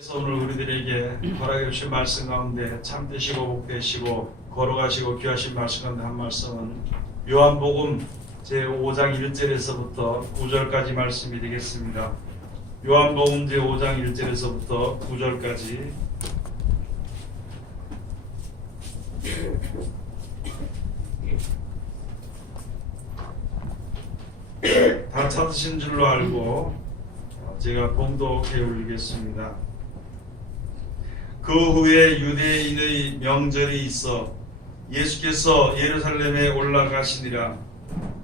그래서 오늘 우리들에게 허락해 주신 말씀 가운데 참되시고 복되시고 걸어가시고 귀하신 말씀 가운데 한 말씀은 요한복음 제5장 1절에서부터 9절까지 말씀이 되겠습니다. 요한복음 제5장 1절에서부터 9절까지 다 찾으신 줄로 알고 제가 봉독해 올리겠습니다. 그 후에 유대인의 명절이 있어 예수께서 예루살렘에 올라가시니라.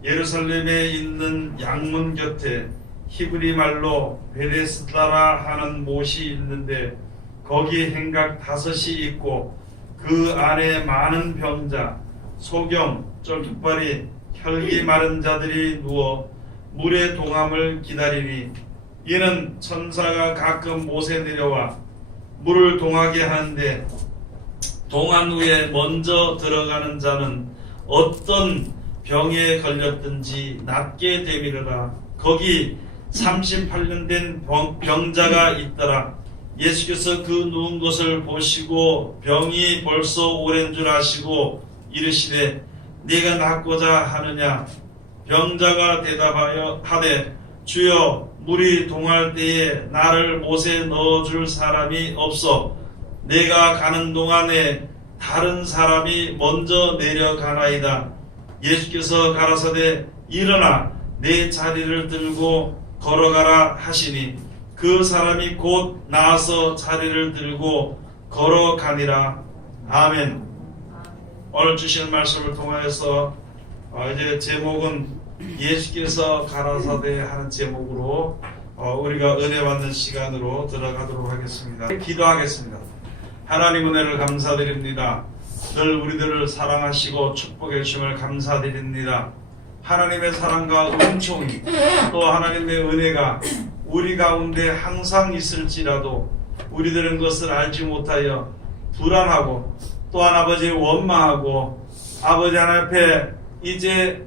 예루살렘에 있는 양문 곁에 히브리 말로 베데스다라 하는 못이 있는데 거기 행각 5이 있고 그 안에 많은 병자, 소경, 쫄뚝발이, 혈기 마른 자들이 누워 물의 동함을 기다리니 이는 천사가 가끔 못에 내려와 물을 동하게 하는데 동한 후에 먼저 들어가는 자는 어떤 병에 걸렸든지 낫게 되미르라. 거기 38년 된 병자가 있더라. 예수께서 그 누운 것을 보시고 병이 벌써 오랜 줄 아시고 이르시되 네가 낫고자 하느냐? 병자가 대답하여 하되 주여 물이 동할 때에 나를 못에 넣어줄 사람이 없어 내가 가는 동안에 다른 사람이 먼저 내려가나이다. 예수께서 가라사대 일어나 내 자리를 들고 걸어가라 하시니 그 사람이 곧 나아서 자리를 들고 걸어가니라. 아멘. 오늘 주시는 말씀을 통하여서 이제 제목은 예수께서 가라사대 하는 제목으로 우리가 은혜 받는 시간으로 들어가도록 하겠습니다. 기도하겠습니다. 하나님 은혜를 감사드립니다. 늘 우리들을 사랑하시고 축복해 주심을 감사드립니다. 하나님의 사랑과 은총이 또 하나님의 은혜가 우리 가운데 항상 있을지라도 우리들은 그것을 알지 못하여 불안하고 또한 아버지 원망하고 아버지 하나님 앞에 이제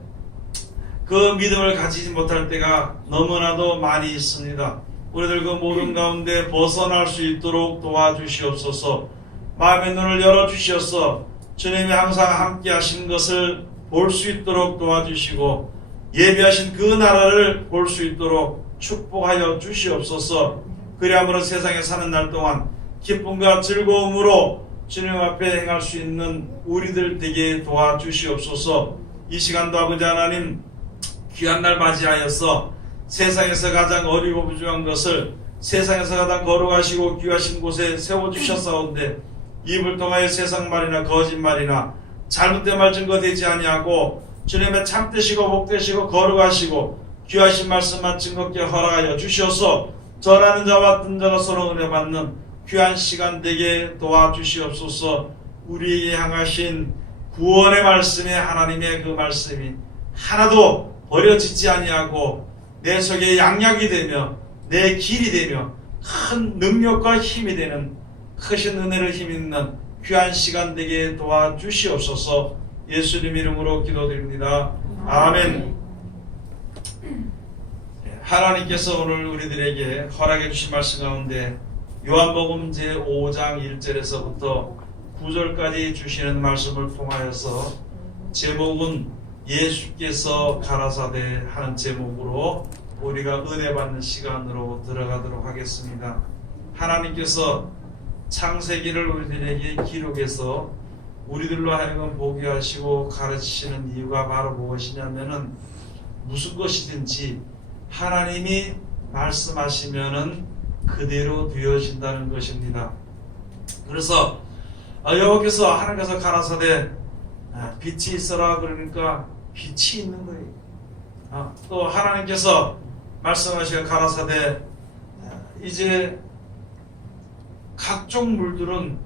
그 믿음을 가지지 못할 때가 너무나도 많이 있습니다. 우리들 그 모든 가운데 벗어날 수 있도록 도와주시옵소서. 마음의 눈을 열어주시옵소서. 주님이 항상 함께 하신 것을 볼 수 있도록 도와주시고 예비하신 그 나라를 볼 수 있도록 축복하여 주시옵소서. 그리함으로 세상에 사는 날 동안 기쁨과 즐거움으로 주님 앞에 행할 수 있는 우리들 되게 도와주시옵소서. 이 시간도 아버지 하나님 귀한 날 맞이하여서 세상에서 가장 어리고 부족한 것을 세상에서 가장 거룩하시고 귀하신 곳에 세워주셨사온데 입을 통하여 세상 말이나 거짓말이나 잘못된 말 증거되지 아니하고 주님의 참되시고 복되시고 거룩하시고 귀하신 말씀만 증거케 허락하여 주시옵소서. 전하는 자와 듣는 자가 서로 은혜 받는 귀한 시간 되게 도와주시옵소서. 우리에게 향하신 구원의 말씀에 하나님의 그 말씀이 하나도 버려지지 아니하고 내 속에 양약이 되며 내 길이 되며 큰 능력과 힘이 되는 크신 은혜를 힘있는 귀한 시간 되게 도와주시옵소서. 예수님 이름으로 기도드립니다. 아멘. 하나님께서 오늘 우리들에게 허락해 주신 말씀 가운데 요한복음 제5장 1절에서부터 9절까지 주시는 말씀을 통하여서 제목은 예수께서 가라사대 하는 제목으로 우리가 은혜 받는 시간으로 들어가도록 하겠습니다. 하나님께서 창세기를 우리들에게 기록해서 우리들로 하여금 보게 하시고 가르치시는 이유가 바로 무엇이냐면은 무슨 것이든지 하나님이 말씀하시면은 그대로 되어진다는 것입니다. 그래서 여호와께서 하나님께서 가라사대 빛이 있어라 그러니까 빛이 있는 거예요. 또 하나님께서 말씀하시고 가라사대 이제 각종 물들은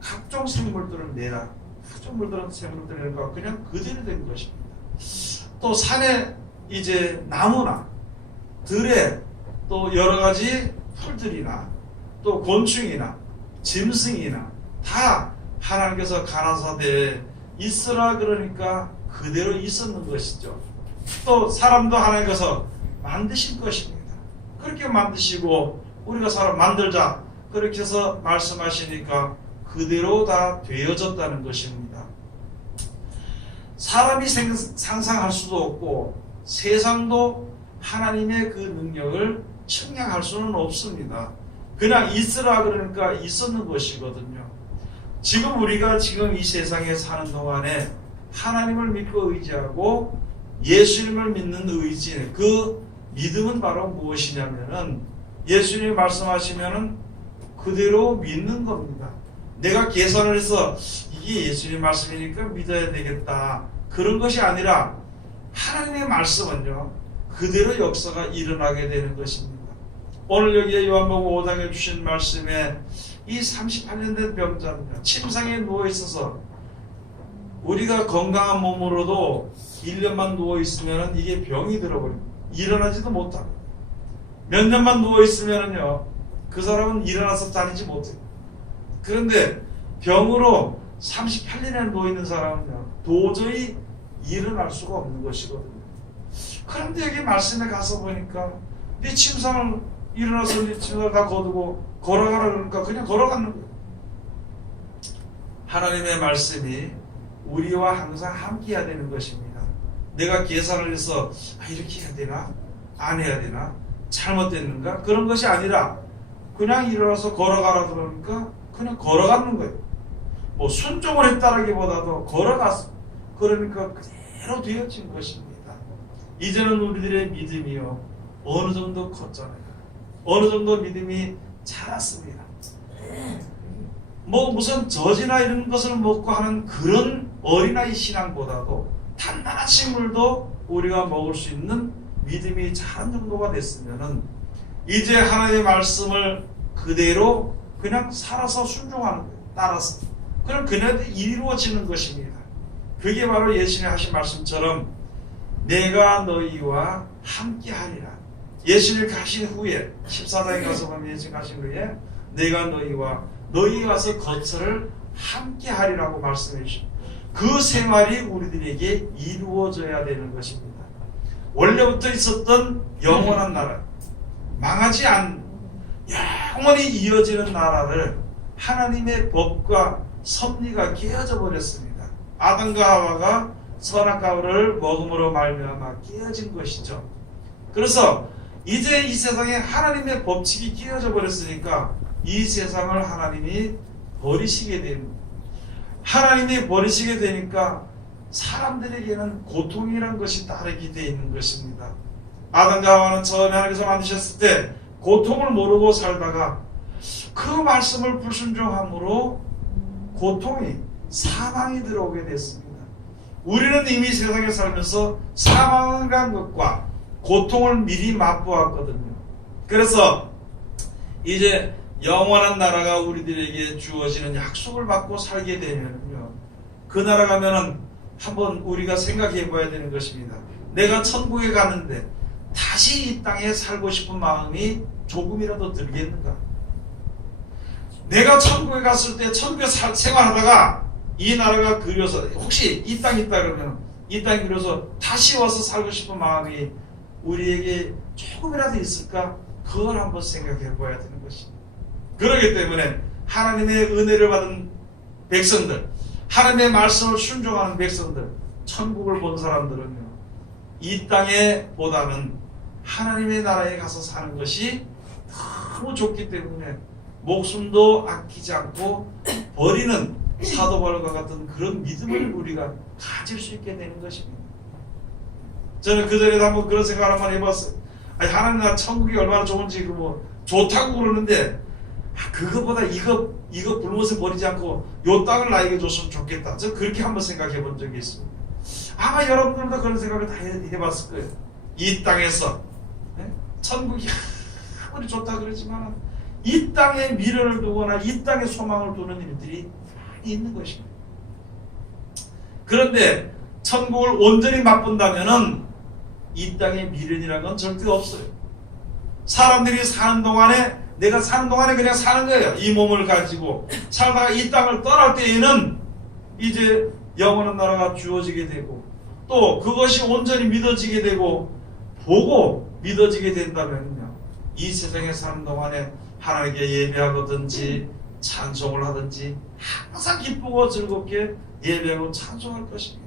각종 생물들을 내라. 각종 물들은 생물들을 내라. 그냥 그대로 된 것입니다. 또 산에 이제 나무나 들에 또 여러 가지 풀들이나 또 곤충이나 짐승이나 다 하나님께서 가라사대에 있으라 그러니까 그대로 있었는 것이죠. 또 사람도 하나님께서 만드신 것입니다. 그렇게 만드시고 우리가 사람 만들자. 그렇게 해서 말씀하시니까 그대로 다 되어졌다는 것입니다. 사람이 상상할 수도 없고 세상도 하나님의 그 능력을 측량할 수는 없습니다. 그냥 있으라 그러니까 있었는 것이거든요. 지금 우리가 지금 이 세상에 사는 동안에 하나님을 믿고 의지하고 예수님을 믿는 의지, 그 믿음은 바로 무엇이냐면은 예수님이 말씀하시면은 그대로 믿는 겁니다. 내가 계산을 해서 이게 예수님 말씀이니까 믿어야 되겠다. 그런 것이 아니라 하나님의 말씀은요, 그대로 역사가 일어나게 되는 것입니다. 오늘 여기에 요한복음 5장에 주신 말씀에 이 38년 된 병자입니다. 침상에 누워있어서 우리가 건강한 몸으로도 1년만 누워있으면 이게 병이 들어버립니다. 일어나지도 못하고 몇 년만 누워있으면요 그 사람은 일어나서 다니지 못해요. 그런데 병으로 38년이나 누워있는 사람은요 도저히 일어날 수가 없는 것이거든요. 그런데 여기 말씀에 가서 보니까 네 침상을 일어나서 네 침상을 다 거두고 걸어가라 그러니까 그냥 걸어가는 거예요. 하나님의 말씀이 우리와 항상 함께 해야 되는 것입니다. 내가 계산을 해서 이렇게 해야 되나? 안 해야 되나? 잘못됐는가? 그런 것이 아니라 그냥 일어나서 걸어가라 그러니까 그냥 걸어가는 거예요. 뭐 순종을 했다라기보다도 걸어갔어. 그러니까 그대로 되어진 것입니다. 이제는 우리들의 믿음이요 어느 정도 컸잖아요. 어느 정도 믿음이 자랐습니다. 뭐 무슨 젖이나 이런 것을 먹고 하는 그런 어린아이 신앙보다도 단단한 식물도 우리가 먹을 수 있는 믿음이 자란 정도가 됐으면은 이제 하나님의 말씀을 그대로 그냥 살아서 순종하는 거예요. 따라서. 그럼 그냥 이루어지는 것입니다. 그게 바로 예수님이 하신 말씀처럼 내가 너희와 함께 하리라. 예수님이 가신 후에 14장에 가서 보면 예수님 가신 후에 내가 너희 가서 거처를 함께 하리라고 말씀해 주십니다. 그 생활이 우리들에게 이루어져야 되는 것입니다. 원래부터 있었던 영원한 나라, 망하지 않는 영원히 이어지는 나라를 하나님의 법과 섭리가 깨어져 버렸습니다. 아담과 하와가 선악과를 먹음으로 말미암아 깨어진 것이죠. 그래서 이제 이 세상에 하나님의 법칙이 깨어져 버렸으니까 이 세상을 하나님이 버리시게 됩니다. 하나님이 버리시게 되니까 사람들에게는 고통이란 것이 따르게 되어 있는 것입니다. 아담과 하와는 처음에 하나님께서 만드셨을 때 고통을 모르고 살다가 그 말씀을 불순종함으로 고통이, 사망이 들어오게 됐습니다. 우리는 이미 세상에 살면서 사망이라는 것과 고통을 미리 맛보았거든요. 그래서 이제 영원한 나라가 우리들에게 주어지는 약속을 받고 살게 되면요, 그 나라 가면은 한번 우리가 생각해 봐야 되는 것입니다. 내가 천국에 가는데 다시 이 땅에 살고 싶은 마음이 조금이라도 들겠는가? 내가 천국에 갔을 때 천국에 생활하다가 이 나라가 그려서 혹시 이 땅이 있다 그러면 이 땅이 그려서 다시 와서 살고 싶은 마음이 우리에게 조금이라도 있을까? 그걸 한번 생각해 봐야 되는 것입니다. 그렇기 때문에 하나님의 은혜를 받은 백성들, 하나님의 말씀을 순종하는 백성들, 천국을 본 사람들은요, 이 땅에 보다는 하나님의 나라에 가서 사는 것이 너무 좋기 때문에 목숨도 아끼지 않고 버리는 사도 바울과 같은 그런 믿음을 우리가 가질 수 있게 되는 것입니다. 저는 그전에도 한번 그런 생각을 한번 해봤어요. 아니, 하나님 나라 천국이 얼마나 좋은지 좋다고 그러는데 그거보다 이거 불못을 버리지 않고 요 땅을 나에게 줬으면 좋겠다. 저는 그렇게 한번 생각해 본 적이 있습니다. 아마 여러분들도 그런 생각을 다 해봤을 거예요. 이 땅에서 천국이 아무리 좋다 그러지만 이 땅에 미련을 두거나 이 땅에 소망을 두는 일들이 많이 있는 것입니다. 그런데 천국을 온전히 맛본다면은 이 땅에 미련이라는 건 절대 없어요. 사람들이 사는 동안에 내가 사는 동안에 그냥 사는 거예요. 이 몸을 가지고 살다가 이 땅을 떠날 때에는 이제 영원한 나라가 주어지게 되고 또 그것이 온전히 믿어지게 되고 보고 믿어지게 된다면요, 이 세상에 사는 동안에 하나님께 예배하든지 찬송을 하든지 항상 기쁘고 즐겁게 예배하고 찬송할 것입니다.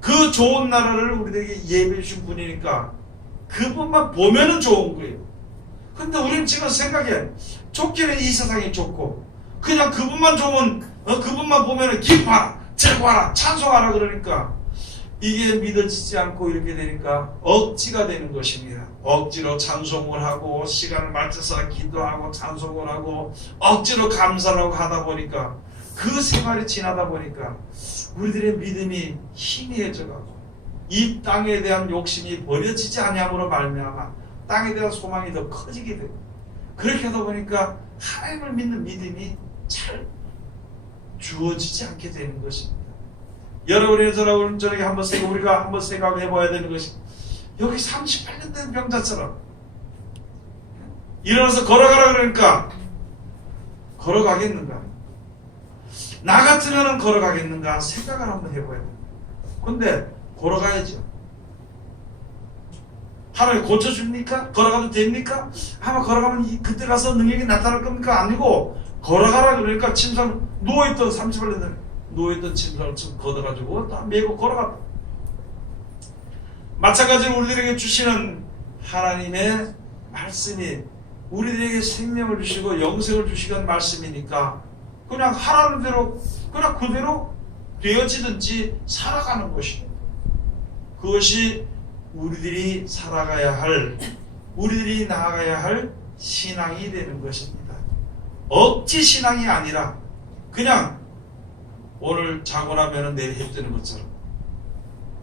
그 좋은 나라를 우리에게 예배해 주신 분이니까 그분만 보면은 좋은 거예요. 근데 우리는 지금 생각해, 좋기는 이 세상이 좋고 그냥 그분만 좋으면 그분만 보면은 기뻐하라, 즐거워하라, 찬송하라 그러니까 이게 믿어지지 않고 이렇게 되니까 억지가 되는 것입니다. 억지로 찬송을 하고 시간을 맞춰서 기도하고 찬송을 하고 억지로 감사를 하고 하다 보니까 그 생활이 지나다 보니까 우리들의 믿음이 희미해져가고 이 땅에 대한 욕심이 버려지지 아니함으로 말미암아 땅에 대한 소망이 더 커지게 되고 그렇게 하다 보니까 하나님을 믿는 믿음이 잘 주어지지 않게 되는 것입니다. 여러분이 저녁에 우리가 한번 생각해 봐야 되는 것이 여기 38년 된 병자처럼 일어나서 걸어가라 그러니까 걸어가겠는가? 나 같으면 걸어가겠는가 생각을 한번 해봐야 됩니다. 근데 걸어가야죠. 하나님 고쳐줍니까? 걸어가도 됩니까? 아마 걸어가면 그때 가서 능력이 나타날 겁니까? 아니고 걸어가라 그러니까 침상 누워있던 38년 된 누워있던 침상을 걷어가지고 다 메고 걸어갔다. 마찬가지로 우리들에게 주시는 하나님의 말씀이 우리들에게 생명을 주시고 영생을 주시는 말씀이니까 그냥 하라는 대로 그냥 그대로 되어지든지 살아가는 것입니다. 그것이 우리들이 살아가야 할 우리들이 나아가야 할 신앙이 되는 것입니다. 억지 신앙이 아니라 그냥 오늘 자고 나면 내일 해 뜨는 것처럼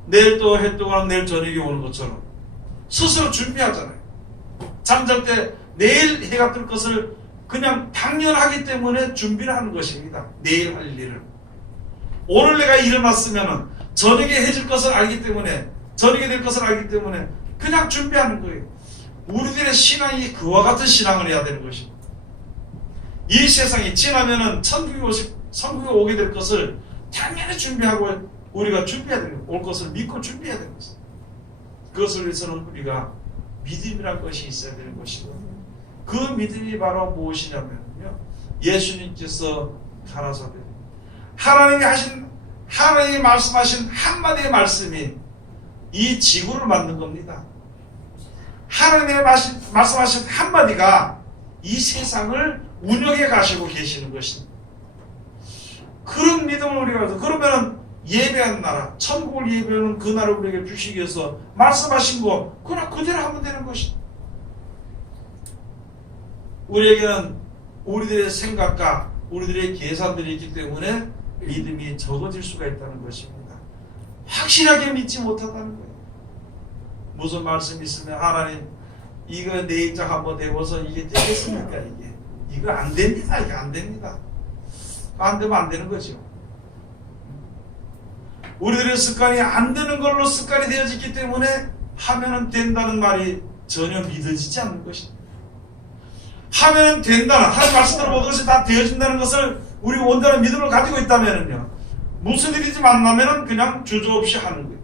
내일 또 해 뜨고 나면 내일 저녁이 오는 것처럼 스스로 준비하잖아요. 잠잘 때 내일 해가 뜰 것을 그냥 당연하기 때문에 준비를 하는 것입니다. 내일 할 일을. 오늘 내가 일어났으면 저녁에 해질 것을 알기 때문에 저녁에 될 것을 알기 때문에 그냥 준비하는 거예요. 우리들의 신앙이 그와 같은 신앙을 해야 되는 것입니다. 이 세상이 지나면은 천국에 오게 될 것을 당연히 준비하고 우리가 준비해야 되는 거예요. 올 것을 믿고 준비해야 되는 것입니다. 그것을 위해서는 우리가 믿음이란 것이 있어야 되는 것이고 그 믿음이 바로 무엇이냐면요. 예수님께서 가라사대 하나님이 말씀하신 한마디의 말씀이 이 지구를 만든 겁니다. 하나님의 말씀하신 한마디가 이 세상을 운영해 가시고 계시는 것입니다. 그런 믿음을 우리가 가서 그러면 예배하는 나라, 천국을 예배하는 그 나라를 우리에게 주시기 위해서 말씀하신 거 그냥 그대로 하면 되는 것입니다. 우리에게는 우리들의 생각과 우리들의 계산들이 있기 때문에 믿음이 적어질 수가 있다는 것입니다. 확실하게 믿지 못한다는 거예요. 무슨 말씀이 있으면 하나님 이거 내 입장 한번 해봐서 이게 되겠습니까? 이거 안 됩니다. 이게 안 됩니다. 안 되면 안 되는 거죠. 우리들의 습관이 안 되는 걸로 습관이 되어졌기 때문에 하면은 된다는 말이 전혀 믿어지지 않는 것입니다. 하면은 된다는 하나님 말씀대로 모든 것이 다 되어진다는 것을 우리 온전한 믿음을 가지고 있다면은요 무슨 일이지 만나면은 그냥 주저없이 하는 거예요.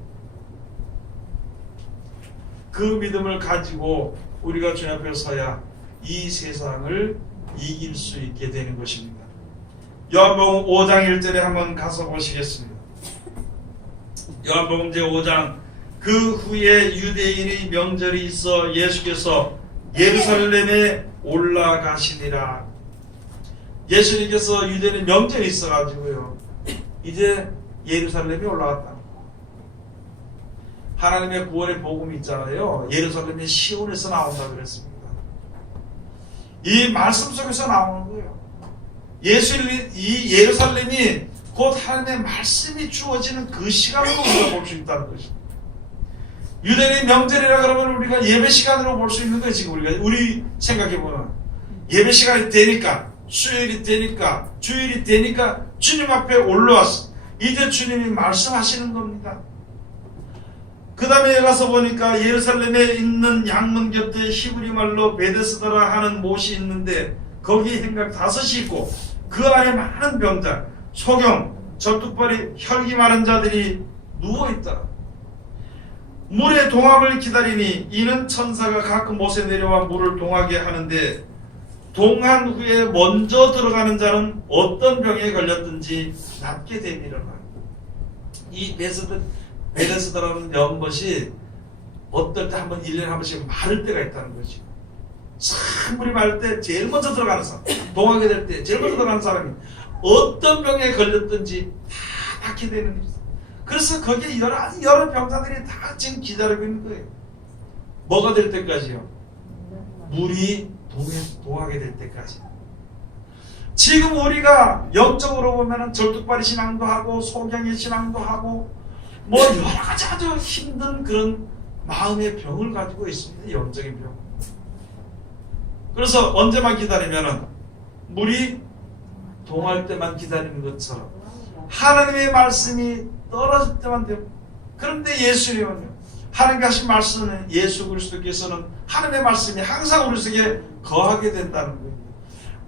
그 믿음을 가지고 우리가 주님 앞에 서야 이 세상을 이길 수 있게 되는 것입니다. 요한복음 5장 1절에 한번 가서 보시겠습니다. 요한복음 제5장 그 후에 유대인의 명절이 있어 예수께서 예루살렘에 올라가시니라. 예수님께서 유대인의 명절이 있어가지고요 이제 예루살렘에 올라갔다. 하나님의 구원의 복음이 있잖아요. 예루살렘이 시온에서 나온다 그랬습니다. 이 말씀 속에서 나오는 거예요. 이 예루살렘이 곧 하나님의 말씀이 주어지는 그 시간으로 우리가 볼 수 있다는 것입니다. 유대인의 명절이라 그러면 우리가 예배 시간으로 볼 수 있는 거예요. 지금 우리 생각해보면 예배 시간이 되니까 수요일이 되니까 주일이 되니까 주님 앞에 올라왔어. 이제 주님이 말씀하시는 겁니다. 그 다음에 가서 보니까 예루살렘에 있는 양문 곁에 히브리 말로 베데스다라 하는 못이 있는데 거기 행각 5이 있고 그 안에 많은 병자, 소경, 젖뚝발이 혈기 마른 자들이 누워있다. 물의 동함을 기다리니 이는 천사가 가끔 못에 내려와 물을 동하게 하는데 동한 후에 먼저 들어가는 자는 어떤 병에 걸렸든지 낫게 되리라. 이 베데스다라는 연못이 어떨 때 한번 1년에 한 번씩 마를 때가 있다는 거지. 참 물이 마를 때 제일 먼저 들어가는 사람, 동하게 될 때 제일 먼저 들어가는 사람이 어떤 병에 걸렸든지 다 낫게 되는 거지. 그래서 거기에 여러 병자들이 다 지금 기다리고 있는 거예요. 뭐가 될 때까지요? 물이 동하게 될 때까지. 지금 우리가 영적으로 보면은 절뚝발이 신앙도 하고 소경의 신앙도 하고 뭐 여러 가지 아주 힘든 그런 마음의 병을 가지고 있습니다. 영적인 병. 그래서 언제만 기다리면은 물이 동할 때만 기다리는 것처럼 하나님의 말씀이 떨어질 때만 돼요. 그런데 예수님은요, 하나님께 하신 말씀은 예수 그리스도께서는 하나님의 말씀이 항상 우리 속에 거하게 된다는 거예요.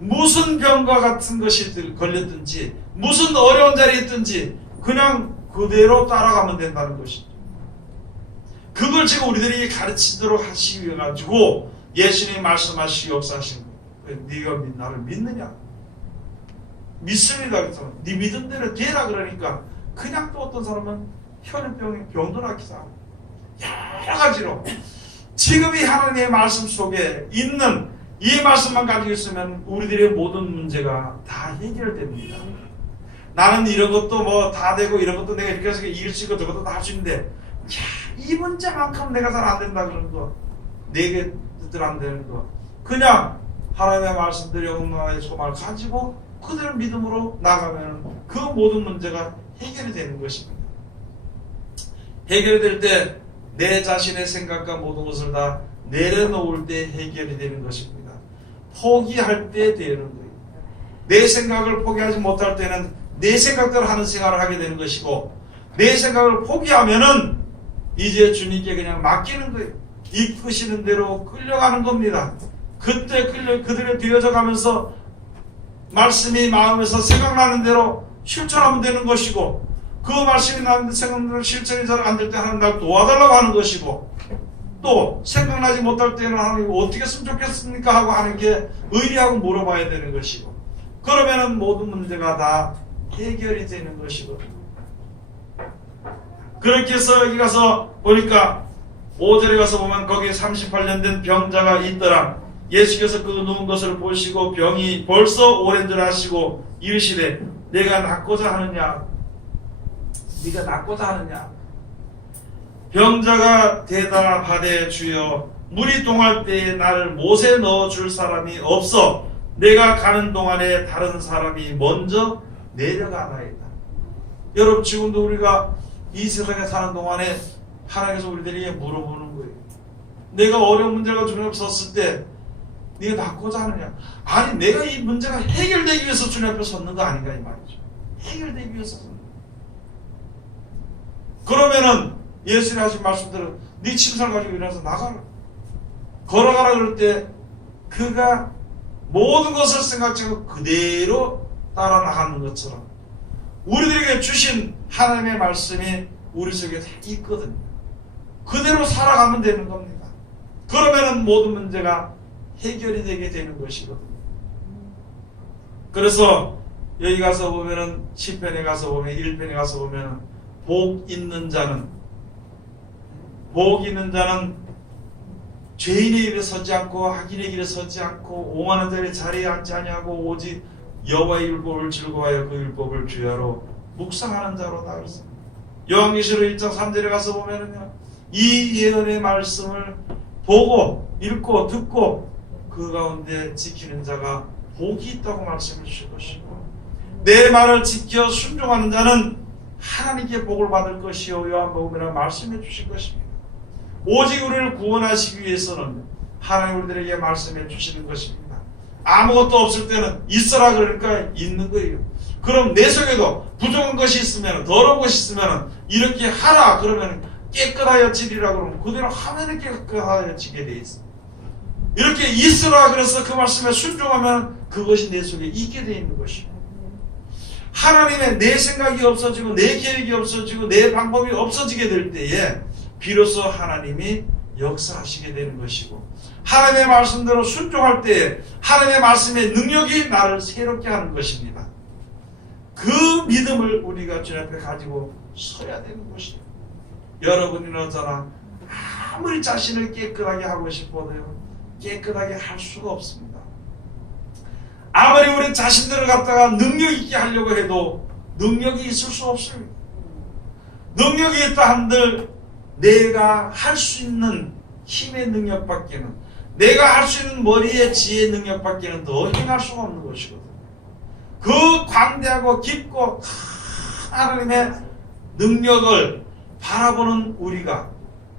무슨 병과 같은 것이 걸렸든지 무슨 어려운 자리에 있든지 그냥 그대로 따라가면 된다는 것이죠. 그걸 지금 우리들이 가르치도록 하시기 위해 가지고 예수님이 말씀하시옵소서 하신 거예요. 네가 나를 믿느냐? 믿습니다. 그래서 네 믿은 대로 되라 그러니까 그냥 또 어떤 사람은 혈흔병에 병도 낫기도 하고 여러 가지로 지금 이 하나님의 말씀 속에 있는 이 말씀만 가지고 있으면 우리들의 모든 문제가 다 해결됩니다. 나는 이런 것도 뭐 다 되고 이런 것도 내가 이렇게 해서 이길 수 있고 저것도 다 할 수 있는데 이 문제만큼 내가 잘 안 된다 그러는 거, 내게 뜻대로 안 되는 거, 그냥 하나님의 말씀대로 나의 소망을 가지고 그대로 믿음으로 나가면 그 모든 문제가 해결이 되는 것입니다. 해결이 될 때 내 자신의 생각과 모든 것을 다 내려놓을 때 해결이 되는 것입니다. 포기할 때 되는 거예요. 내 생각을 포기하지 못할 때는 내 생각대로 하는 생활을 하게 되는 것이고, 내 생각을 포기하면은 이제 주님께 그냥 맡기는 거예요. 이끄시는 대로 끌려가는 겁니다. 그때 그들에 뒤어져 가면서 말씀이 마음에서 생각나는 대로 실천하면 되는 것이고, 그 말씀이 나는데 생각나는 실천이 잘 안 될 때 하나님 날 도와달라고 하는 것이고, 또 생각나지 못할 때는 하나님 어떻게 했으면 좋겠습니까 하고 하는 게 의리하고 물어봐야 되는 것이고, 그러면은 모든 문제가 다 해결이 되는 것이거든요. 그렇게 해서 여기 가서 보니까 5절에 가서 보면 거기에 38년 된 병자가 있더라. 예수께서 그 누운 것을 보시고 병이 벌써 오랜 줄 아시고 이르시되 내가 낫고자 하느냐? 네가 낫고자 하느냐? 병자가 대답하되 주여 물이 동할 때에 나를 못에 넣어줄 사람이 없어 내가 가는 동안에 다른 사람이 먼저 내려가나이다. 여러분 지금도 우리가 이 세상에 사는 동안에 하나님께서 우리들에게 물어보는 거예요. 내가 어려운 문제가 주님 앞에 섰을 때 네가 낫고자 하느냐? 아니 내가 이 문제가 해결되기 위해서 주님 앞에 섰는 거 아닌가 이 말이죠. 해결되기 위해서 섰는 거. 그러면은 예수님이 하신 말씀대로 네 침상을 가지고 일어나서 나가라. 걸어가라 그럴 때 그가 모든 것을 생각하고 그대로 따라 나가는 것처럼 우리들에게 주신 하나님의 말씀이 우리 속에 다 있거든요. 그대로 살아가면 되는 겁니다. 그러면은 모든 문제가 해결이 되게 되는 것이거든요. 그래서 여기 가서 보면은 10편에 가서 보면 1편에 가서 보면은 복 있는 자는 죄인의 길에 서지 않고 악인의 길에 서지 않고 오만한 자의 자리에 앉지 아니하고 오직 여호와의 율법을 즐거워하여 그 율법을 주야로 묵상하는 자로다 그랬습니다. 요한계시록 1장 3절에 가서 보면은요, 이 예언의 말씀을 보고 읽고 듣고 그 가운데 지키는 자가 복이 있다고 말씀해 주실 것이고, 내 말을 지켜 순종하는 자는 하나님께 복을 받을 것이요 요한복음이라 말씀해 주실 것입니다. 오직 우리를 구원하시기 위해서는 하나님 우리들에게 말씀해 주시는 것입니다. 아무것도 없을 때는 있어라 그러니까 있는 거예요. 그럼 내 속에도 부족한 것이 있으면, 더러운 것이 있으면 이렇게 하라 그러면 깨끗하여지리라 그러면 그대로 하면 깨끗하여지게 돼 있어. 이렇게 있으라 그래서 그 말씀에 순종하면 그것이 내 속에 있게 돼 있는 것이고, 하나님의 내 생각이 없어지고 내 계획이 없어지고 내 방법이 없어지게 될 때에 비로소 하나님이 역사하시게 되는 것이고, 하나님의 말씀대로 순종할 때에 하나님의 말씀의 능력이 나를 새롭게 하는 것입니다. 그 믿음을 우리가 주님 앞에 가지고 서야 되는 것이에요. 여러분이나 저나 아무리 자신을 깨끗하게 하고 싶어도요, 깨끗하게 할 수가 없습니다. 아무리 우리 자신들을 갖다가 능력 있게 하려고 해도 능력이 있을 수 없습니다. 능력이 있다 한들 내가 할 수 있는 힘의 능력밖에는, 내가 할 수 있는 머리의 지혜의 능력밖에는 더 행할 수가 없는 것이거든요. 그 광대하고 깊고 하나님의 능력을 바라보는 우리가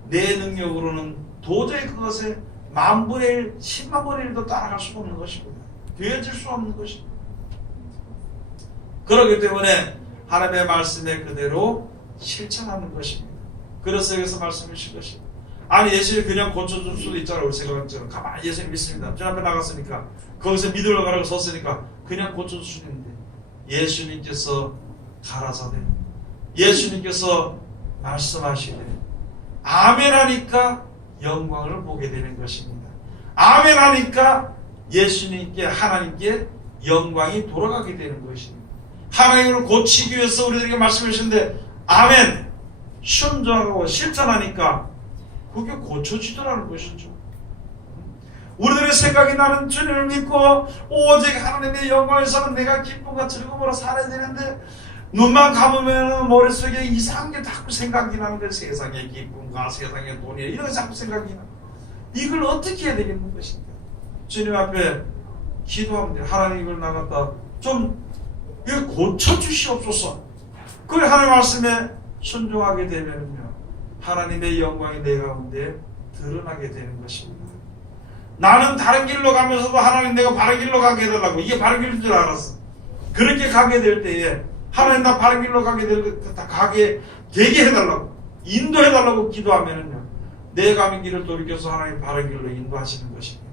내 능력으로는 도저히 그것에 10,000분의 1, 100,000분의 1도 따라갈 수가 없는 것이거든요. 되어질 수 없는 것입니다. 그렇기 때문에 하나님의 말씀에 그대로 실천하는 것입니다. 그래서 여기서 말씀해 주신 것입니다. 아니, 예수님 그냥 고쳐줄 수도 있잖아요. 우리 생각처럼 가만히 예수님 믿습니다. 저 앞에 나갔으니까, 거기서 믿으러 가라고 섰으니까 그냥 고쳐줄 수 있는데, 예수님께서 가라사대, 예수님께서 말씀하시되 아멘 하니까 영광을 보게 되는 것입니다. 아멘 하니까 예수님께, 하나님께 영광이 돌아가게 되는 것입니다. 하나님을 고치기 위해서 우리들에게 말씀해 주시는데 아멘, 순종하고 실천하니까 그게 고쳐지더라는 것이죠. 우리들의 생각이 나는 주님을 믿고 오직 하나님의 영광에서는 내가 기쁨과 즐거움으로 살아야 되는데, 눈만 감으면 머릿속에 이상한 게 자꾸 생각이 나는데, 세상의 기쁨과 세상의 돈이 이런 게 자꾸 생각이 나. 이걸 어떻게 해야 되겠는 것인가? 주님 앞에 기도하면 돼요. 하나님, 이걸 나갔다 좀 이걸 고쳐주시옵소서. 그래 하나님 말씀에 순종하게 되면요, 하나님의 영광이 내 가운데 드러나게 되는 것입니다. 나는 다른 길로 가면서도 하나님 내가 바른 길로 가게 해달라고, 이게 바른 길인 줄 알았어. 그렇게 가게 될 때에 하나님 나 바른 길로 가게 되게 해달라고, 인도해달라고 기도하면은요, 내 가는 길을 돌이켜서 하나님 바른 길로 인도하시는 것입니다.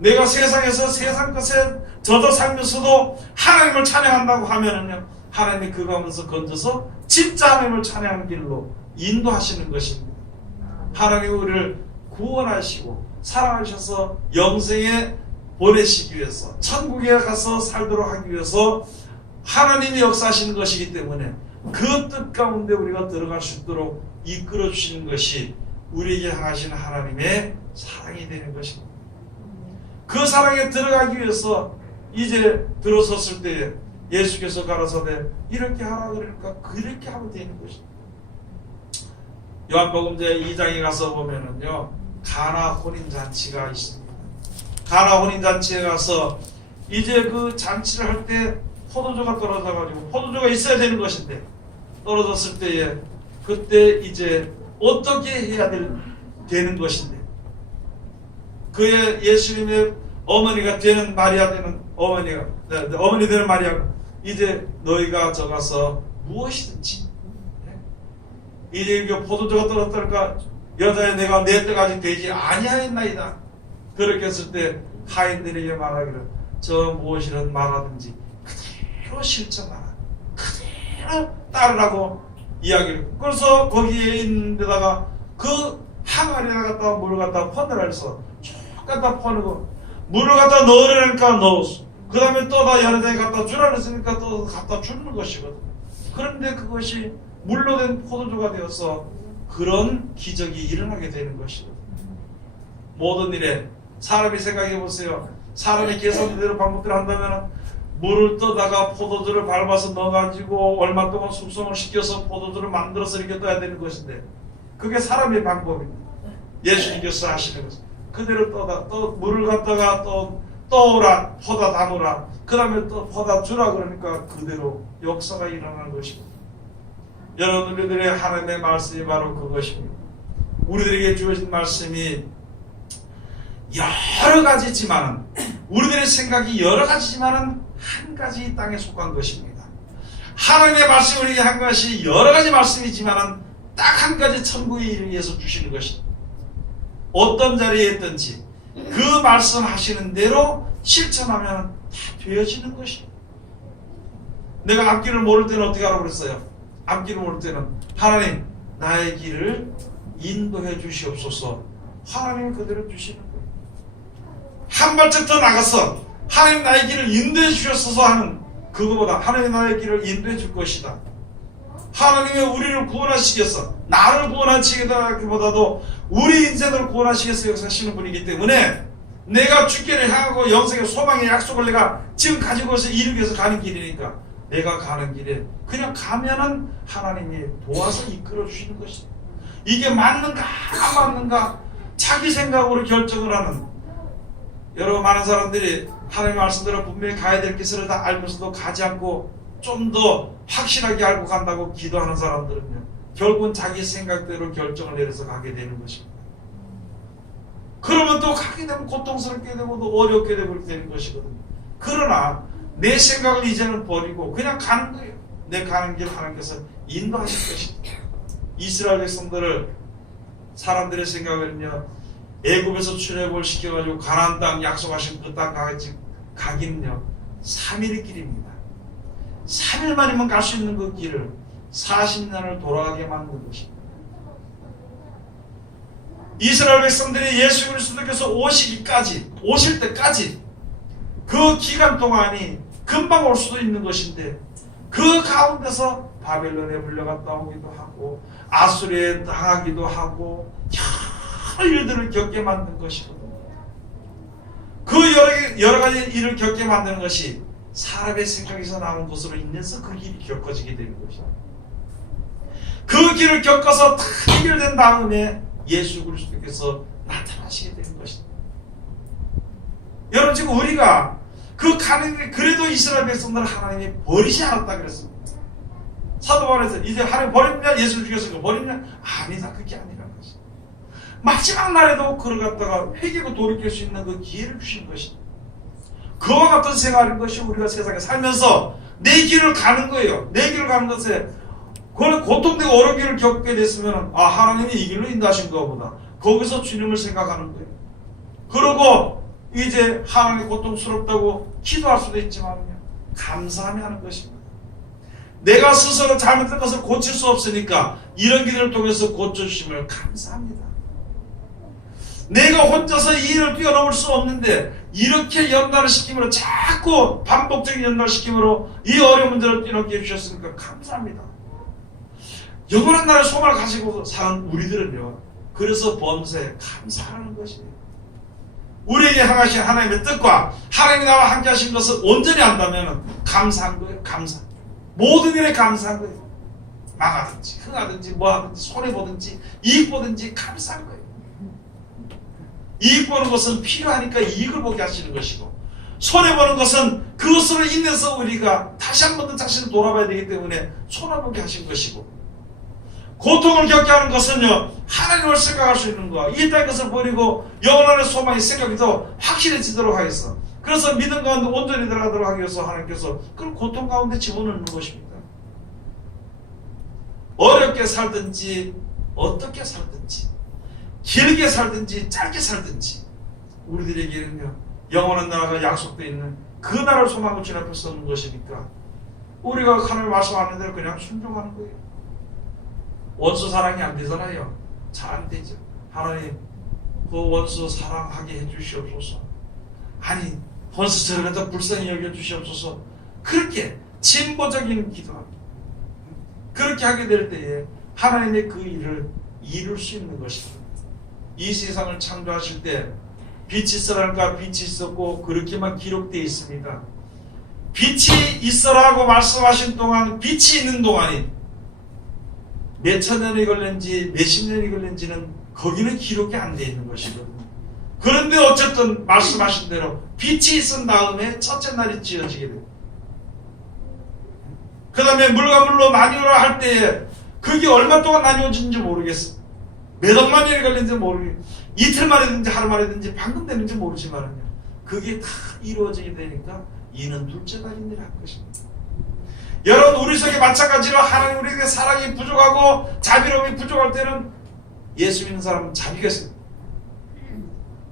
내가 세상에서 세상 것에 젖어 살면서도 하나님을 찬양한다고 하면은요, 하나님이 그 가면서 건져서 진짜 하나님을 찬양하는 길로 인도하시는 것입니다. 하나님이 우리를 구원하시고 사랑하셔서 영생에 보내시기 위해서, 천국에 가서 살도록 하기 위해서 하나님이 역사하시는 것이기 때문에 그 뜻 가운데 우리가 들어갈 수 있도록 이끌어 주시는 것이 우리에게 향하시는 하나님의 사랑이 되는 것입니다. 그 사랑에 들어가기 위해서 이제 들어섰을 때에 예수께서 가라사대 이렇게 하라 그러니까 그렇게 하면 되는 것입니다. 요한복음 제 2장에 가서 보면은요, 가나 혼인잔치가 있습니다. 가나 혼인잔치에 가서 이제 그 잔치를 할 때 포도주가 떨어져가지고, 포도주가 있어야 되는 것인데 떨어졌을 때에 그때 이제 어떻게 해야 되는 것인데, 그의 예수님의 어머니가 되는 마리아 되는 어머니가, 어머니 되는 마리아가 이제 너희가 저가서 무엇이든지, 이제 포도주가 떨어졌다니까 여자의 내가 내 때까지 되지 아니하였나이다. 그렇게 했을 때 하인들에게 말하기를 저 무엇이든 말하든지 그대로 실천하라, 그대로 따르라고 이야기를. 그래서 거기에 있는 데다가 그 항아리에 갖다가 물을 갖다가 퍼내라 해서 쭉 갖다 퍼내고, 물을 갖다 넣으려니까 넣었어. 그 다음에 또 다 여러 장에 갖다 주라 그랬으니까 또 갖다 주는 것이거든. 그런데 그것이 물로 된 포도주가 되어서 그런 기적이 일어나게 되는 것이거든. 모든 일에 사람이 생각해 보세요. 사람이 계산대로 방법대로 한다면 물을 떠다가 포도주를 밟아서 넣어가지고 얼마 동안 숙성을 시켜서 포도주를 만들어서 이렇게 떠야 되는 것인데, 그게 사람의 방법입니다. 예수님께서 하시는 것은 그대로 또 물을 갖다가 또 떠오라, 퍼다 담으라, 그 다음에 또 퍼다 주라 그러니까 그대로 역사가 일어나는 것입니다. 여러분들의 하나님의 말씀이 바로 그것입니다. 우리들에게 주어진 말씀이 여러 가지지만은, 우리들의 생각이 여러 가지지만은 한 가지 땅에 속한 것입니다. 하나님의 말씀이 우리에게 한 것이 여러 가지 말씀이지만은 딱 한 가지 천국의 일을 위해서 주시는 것입니다. 어떤 자리에 있든지 그 말씀하시는 대로 실천하면 다 되어지는 것입니다. 내가 앞길을 모를 때는 어떻게 하라고 그랬어요? 앞길을 모를 때는 하나님 나의 길을 인도해 주시옵소서. 하나님이 그대로 주시는 거예요. 한 발짝 더 나가서 하나님 나의 길을 인도해 주셨어서 하는 그거보다 하나님 나의 길을 인도해 줄 것이다. 하나님이 우리를 구원하시겠어. 나를 구원하시겠다기보다도 우리 인생을 구원하시겠어 역사하시는 분이기 때문에 내가 주께를 향하고 영생의 소망의 약속을 내가 지금 가지고서 이루기 위해서 가는 길이니까 내가 가는 길에 그냥 가면은 하나님이 도와서 이끌어 주시는 것이다. 이게 맞는가 안 맞는가 자기 생각으로 결정을 하는, 여러분 많은 사람들이 하나님의 말씀대로 분명히 가야 될 길을 다 알면서도 가지 않고 좀 더 확실하게 알고 간다고 기도하는 사람들은요, 결국은 자기 생각대로 결정을 내려서 가게 되는 것입니다. 그러면 또 가게 되면 고통스럽게 되고 또 어렵게 되고 되는 것이거든요. 그러나 내 생각을 이제는 버리고 그냥 가는 거예요. 내 가는 길 하나님께서 인도하실 것입니다. 이스라엘 백성들을 사람들의 생각은요, 애굽에서 출애굽을 시켜가지고 가나안 땅 약속하신 그 땅 가기는요 3일의 길입니다. 3일만이면 갈 수 있는 그 길을 40년을 돌아가게 만든 것입니다. 이스라엘 백성들이 예수 그리스도께서 오실 때까지 그 기간 동안이 금방 올 수도 있는 것인데 그 가운데서 바벨론에 불려갔다 오기도 하고 아수리에 당하기도 하고 여러 일들을 겪게 만든 것이거든요. 그 여러 가지 일을 겪게 만드는 것이 사람의 생각에서 나온 것으로 인해서 그 길이 겪어지게 되는 것이다. 그 길을 겪어서 다 해결된 다음에 예수 그리스도께서 나타나시게 되는 것이다. 여러분 지금 우리가 그 가는 길, 그래도 이스라엘 백성들은 하나님이 버리지 않았다 그랬습니다. 사도 바울에서 이제 하나님 버리냐 예수 죽였으니까 버리냐? 아니다, 그게 아니라는 것이다. 마지막 날에도 그를 갖다가 회개고 돌이킬 수 있는 그 기회를 주신 것이다. 그와 같은 생활인 것이 우리가 세상에 살면서 내 길을 가는 거예요. 내 길을 가는 것에 고통되고 어려운 길을 겪게 됐으면 하나님이 이 길로 인도하신 것보다 거기서 주님을 생각하는 거예요. 그러고 이제 하나님이 고통스럽다고 기도할 수도 있지만 감사하며 하는 것입니다. 내가 스스로 잘못된 것을 고칠 수 없으니까 이런 길을 통해서 고쳐주심을 감사합니다. 내가 혼자서 이 일을 뛰어넘을 수 없는데 이렇게 연단을 시킴으로 자꾸 반복적인 연단을 시킴으로 이 어려운 문제를 뛰어넘게 해주셨으니까 감사합니다. 영원한 나라의 소망을 가지고 사는 우리들은요, 그래서 범사에 감사하는 것이에요. 우리에게 향하신 하나님의 뜻과 하나님이 나와 함께 하신 것을 온전히 안다면 감사한 거예요. 감사. 모든 일에 감사한 거예요. 망하든지 흥하든지 뭐하든지 손해보든지 이익보든지 감사한 거예요. 이익 보는 것은 필요하니까 이익을 보게 하시는 것이고, 손해보는 것은 그것으로 인해서 우리가 다시 한 번 더 자신을 돌아봐야 되기 때문에 손해보게 하신 것이고, 고통을 겪게 하는 것은요 하나님을 생각할 수 있는 거, 이 땅의 것을 버리고 영원한 소망의 생각이 더 확실해지도록 하겠어. 그래서 믿음 가운데 온전히 들어가도록 하기 위해서 하나님께서 그런 고통 가운데 집어넣는 것입니다. 어렵게 살든지 어떻게 살든지 길게 살든지 짧게 살든지 우리들에게는요 영원한 나라가 약속되어 있는 그 나라를 소망으로 주 앞에 서는 것이니까 우리가 하나님 말씀하는 대로 그냥 순종하는 거예요. 원수 사랑이 안 되잖아요. 잘 안 되죠. 하나님 그 원수 사랑하게 해주시옵소서. 아니 원수 저를 불쌍히 여겨주시옵소서. 그렇게 진보적인 기도합니다. 그렇게 하게 될 때에 하나님의 그 일을 이룰 수 있는 것입니다. 이 세상을 창조하실 때 빛이 있으라니까 빛이 있었고 그렇게만 기록되어 있습니다. 빛이 있으라고 말씀하신 동안 빛이 있는 동안이 몇천 년이 걸렸는지 몇십 년이 걸렸는지는 거기는 기록이 안 되어 있는 것이거든요. 그런데 어쨌든 말씀하신 대로 빛이 있은 다음에 첫째 날이 지어지게 돼요. 그 다음에 물과 물로 나뉘어라 할 때에 그게 얼마 동안 나뉘어지는지 모르겠어. 몇 억만 년이 걸리는지 모르겠어. 이틀 만이든지 하루 만이든지 방금 되는지 모르지만요. 그게 다 이루어지게 되니까 이는 둘째 날인 일을 할 것입니다. 여러분 우리 속에 마찬가지로 하나님 우리에게 사랑이 부족하고 자비로움이 부족할 때는 예수 믿는 사람은 자비가 있어요.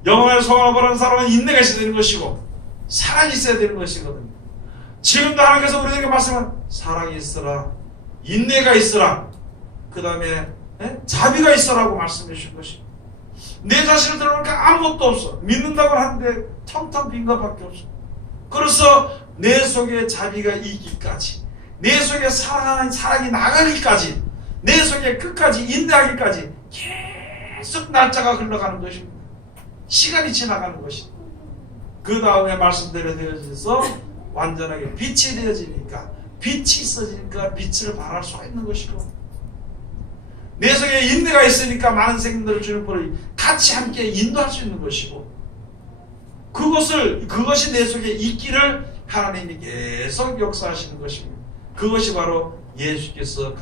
영원한 소망을 바라는 사람은 인내가 있어야 되는 것이고 사랑이 있어야 되는 것이거든요. 지금도 하나님께서 우리에게 말씀한 사랑이 있어라, 인내가 있어라, 그 다음에 자비가 있어라고 말씀해 주신 것이. 내 자신을 들어보니까 아무것도 없어. 믿는다고 하는데 텅텅 빈 것밖에 없어. 그래서 내 속에 자비가 있기까지, 내 속에 사랑이 나가기까지, 내 속에 끝까지 인내하기까지 계속 날짜가 흘러가는 것입니다. 시간이 지나가는 것입니다. 그 다음에 말씀대로 되어져서 완전하게 빛이 되어지니까, 빛이 있어지니까 빛을 발할 수가 있는 것이고, 내 속에 인내가 있으니까 많은 생명들을 주는 법을 같이 함께 인도할 수 있는 것이고, 그것이 내 속에 있기를 하나님이 계속 역사하시는 것입니다. 그것이 바로 예수께서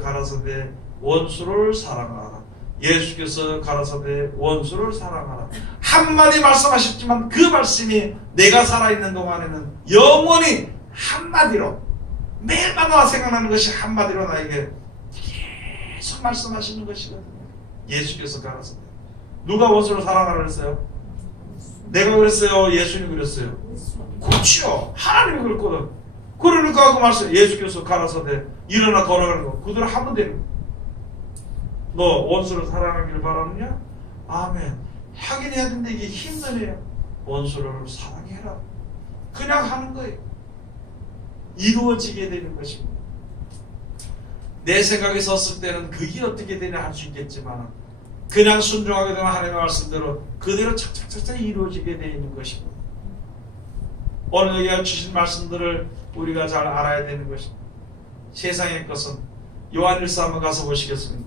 가라사대 원수를 사랑하라. 예수께서 가라사대 원수를 사랑하라. 한마디 말씀하셨지만 그 말씀이 내가 살아있는 동안에는 영원히 한마디로, 매일마다 생각나는 것이 한마디로 나에게 계속 말씀하시는 것이거든요. 예수께서 가라사대. 누가 원수를 사랑하라 그랬어요? 내가 그랬어요? 예수님이 그랬어요? 그렇죠. 하나님이 그랬거든. 그러니까 그 말씀, 예수께서 가라사대 일어나 걸어가는 거, 그대로 하면 되는 거야. 너 원수를 사랑하기를 바라느냐? 아멘. 하긴 해야 되는데 이게 힘드네요. 원수를 사랑해라. 그냥 하는 거예요. 이루어지게 되는 것입니다. 내 생각에 섰을 때는 그게 어떻게 되냐 할 수 있겠지만, 그냥 순종하게 되면 하나님의 말씀대로 그대로 착착착착 이루어지게 되어 있는 것입니다. 오늘 여기가 주신 말씀들을 우리가 잘 알아야 되는 것입니다. 세상의 것은 요한일서 한번 가서 보시겠습니다.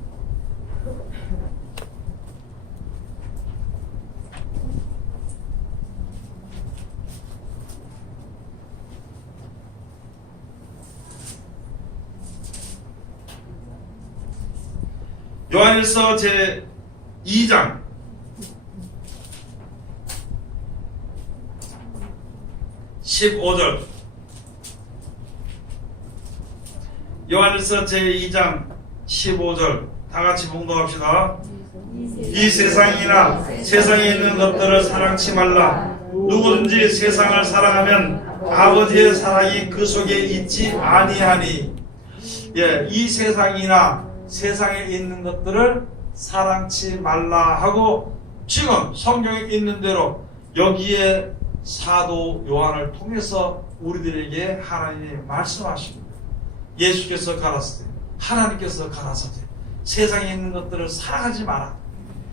요한일서 제 2장 15절. 요한일서 제 2장 15절 다같이 봉독합시다. 이 세상이나 세상에 있는 것들을 사랑치 말라. 누구든지 세상을 사랑하면 아버지의 사랑이 그 속에 있지 아니하니. 이 세상이나 세상에 있는 것들을 사랑치 말라 하고, 지금 성경에 있는 대로 여기에 사도 요한을 통해서 우리들에게 하나님이 말씀하십니다. 예수께서 가라사대, 하나님께서 가라사대, 세상에 있는 것들을 사랑하지 마라.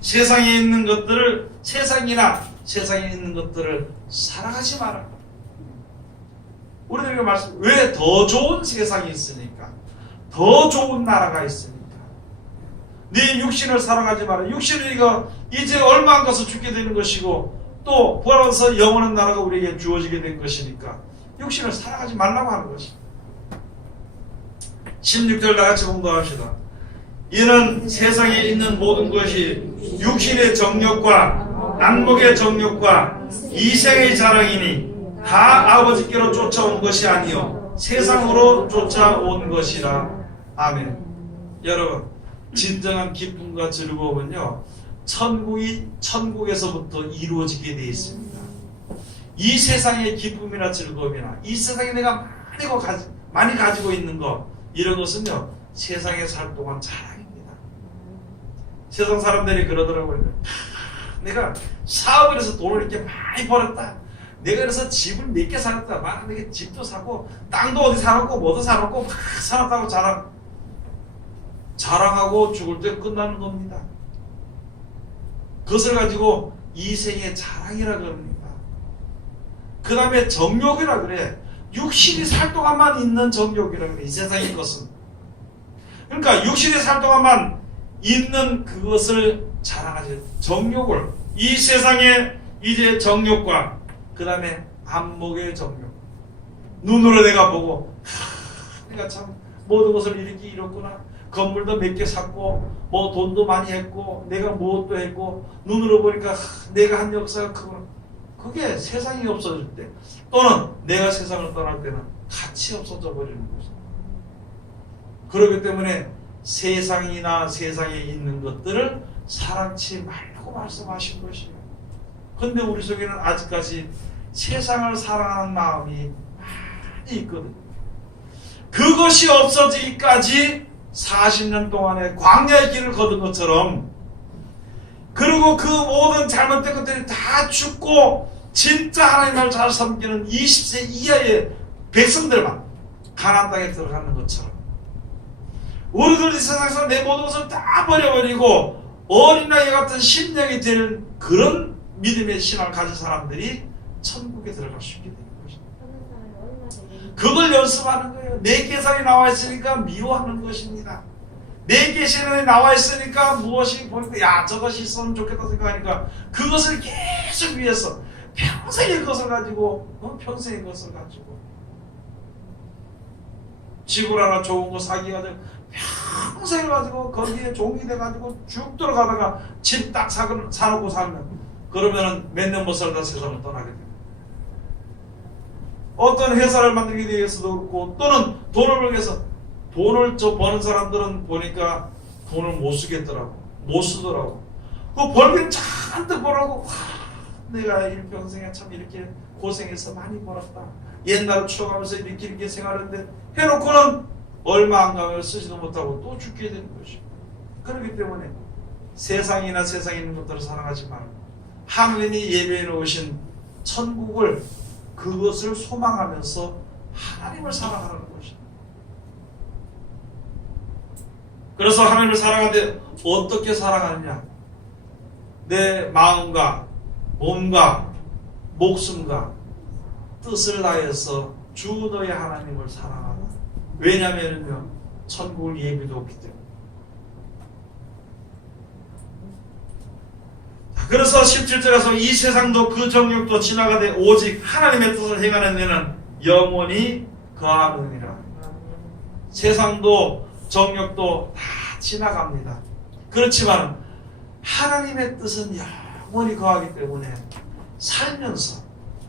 세상에 있는 것들을, 세상이나 세상에 있는 것들을 사랑하지 마라. 우리들에게 말씀, 왜? 더 좋은 세상이 있으니까, 더 좋은 나라가 있으니까. 네 육신을 사랑하지 마라. 육신은 이거 이제 얼마 안 가서 죽게 되는 것이고, 또 부활하면서 영원한 나라가 우리에게 주어지게 된 것이니까 육신을 사랑하지 말라고 하는 것입니다. 16절 다같이 봉독합시다. 이는 세상에 있는 모든 것이 육신의 정욕과 안목의 정욕과 이생의 자랑이니 다 아버지께로 쫓아온 것이 아니요 세상으로 쫓아온 것이라. 아멘. 여러분, 진정한 기쁨과 즐거움은요, 천국에서부터 이루어지게 되어 있습니다. 이 세상의 기쁨이나 즐거움이나 이 세상에 내가 많이 가지고 있는 것, 이런 것은요, 세상에 살 동안 자랑입니다. 세상 사람들이 그러더라고요. 내가 사업을 해서 돈을 이렇게 많이 벌었다. 내가 그래서 집을 몇 개 살았다. 막 내가 집도 사고 땅도 어디 사놓고 뭐도 사놓고 막 살았다고 자랑하고 죽을 때 끝나는 겁니다. 그것을 가지고 이 생의 자랑이라 그럽니다. 그 다음에 정욕이라 그래. 육신이 살 동안만 있는 정욕이라 그래. 이 세상의 것은. 그러니까 육신이 살 동안만 있는 그것을 자랑하지. 정욕을. 이 세상의 이제 정욕과 그 다음에 안목의 정욕. 눈으로 내가 보고 내가 참 모든 것을 이렇게 이뤘구나. 건물도 몇 개 샀고 뭐 돈도 많이 했고 내가 무엇도 했고 눈으로 보니까 내가 한 역사가 크구나. 그게 세상이 없어질 때, 또는 내가 세상을 떠날 때는 같이 없어져 버리는 거죠. 그렇기 때문에 세상이나 세상에 있는 것들을 사랑치 말라고 말씀하신 것이에요. 근데 우리 속에는 아직까지 세상을 사랑하는 마음이 많이 있거든요. 그것이 없어지기까지 40년 동안의 광야의 길을 걷은 것처럼, 그리고 그 모든 잘못된 것들이 다 죽고 진짜 하나님을 잘 섬기는 20세 이하의 백성들만 가나안 땅에 들어가는 것처럼, 우리들 이 세상에서 내 모든 것을 다 버려버리고 어린아이 같은 심령이 되는 그런 믿음의 신앙을 가진 사람들이 천국에 들어갈 수 있게 되는 것입니다. 그걸 연습하는 거예요. 내 계산이 나와 있으니까 미워하는 것입니다. 내 계산에 나와 있으니까 무엇이 보니까 야 저것이 있으면 좋겠다 생각하니까 그것을 계속 위해서 평생의 것을 가지고 평생의 것을 가지고 지불 하나 좋은 거 사기가 되고 평생을 가지고 거기에 종이 돼가지고 쭉 들어가다가 집 딱 사놓고 살면, 그러면은 몇 년 못 살다 세상을 떠나게 됩니다. 어떤 회사를 만들기 위해서도 그렇고, 또는 돈을 벌기 위해서, 돈을 버는 사람들은 보니까 돈을 못 쓰겠더라고. 못 쓰더라고. 그 벌긴 잔뜩 벌라고, 내가 일평생에 참 이렇게 고생해서 많이 벌었다. 옛날을 추억하면서 이렇게 생활했는데 해놓고는 얼마 안 가면 쓰지도 못하고 또 죽게 되는 것이고, 그렇기 때문에 세상이나 세상에 있는 것들을 사랑하지 말고 하나님이 예배해 놓으신 천국을, 그것을 소망하면서 하나님을 사랑하는 것입니다. 그래서 하나님을 사랑하는데 어떻게 사랑하느냐? 내 마음과 몸과 목숨과 뜻을 다해서 주 너의 하나님을 사랑하라. 왜냐면은요, 천국을 예비도 없기 때문에. 그래서 17절에서 이 세상도 그 정욕도 지나가되 오직 하나님의 뜻을 행하는 데는 영원히 거하느니라. 세상도 정욕도 다 지나갑니다. 그렇지만 하나님의 뜻은 영원히 거하기 때문에 살면서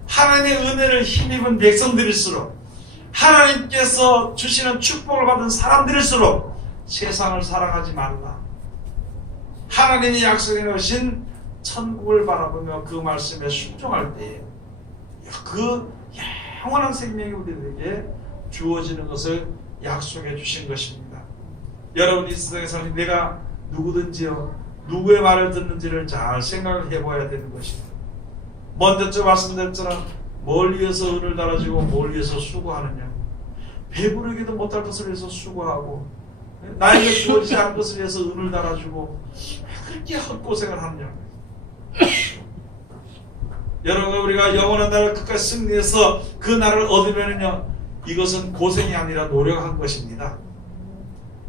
하나님의 은혜를 힘입은 백성들일수록, 하나님께서 주시는 축복을 받은 사람들일수록 세상을 사랑하지 말라. 하나님이 약속해 놓으신 천국을 바라보며 그 말씀에 순종할 때에 그 영원한 생명이 우리에게 주어지는 것을 약속해 주신 것입니다. 여러분, 이 세상에서 내가 누구든지요, 누구의 말을 듣는지를 잘 생각을 해봐야 되는 것입니다. 먼저 말씀드렸처럼 뭘 위해서 은을 달아주고 뭘 위해서 수고하느냐. 배부르기도 못할 것을 위해서 수고하고, 나에게 주어지지 않은 것을 위해서 은을 달아주고 그렇게 헛고생을 하느냐. 여러분, 우리가 영원한 나라를 끝까지 승리해서 그 나라를 얻으면요, 이것은 고생이 아니라 노력한 것입니다.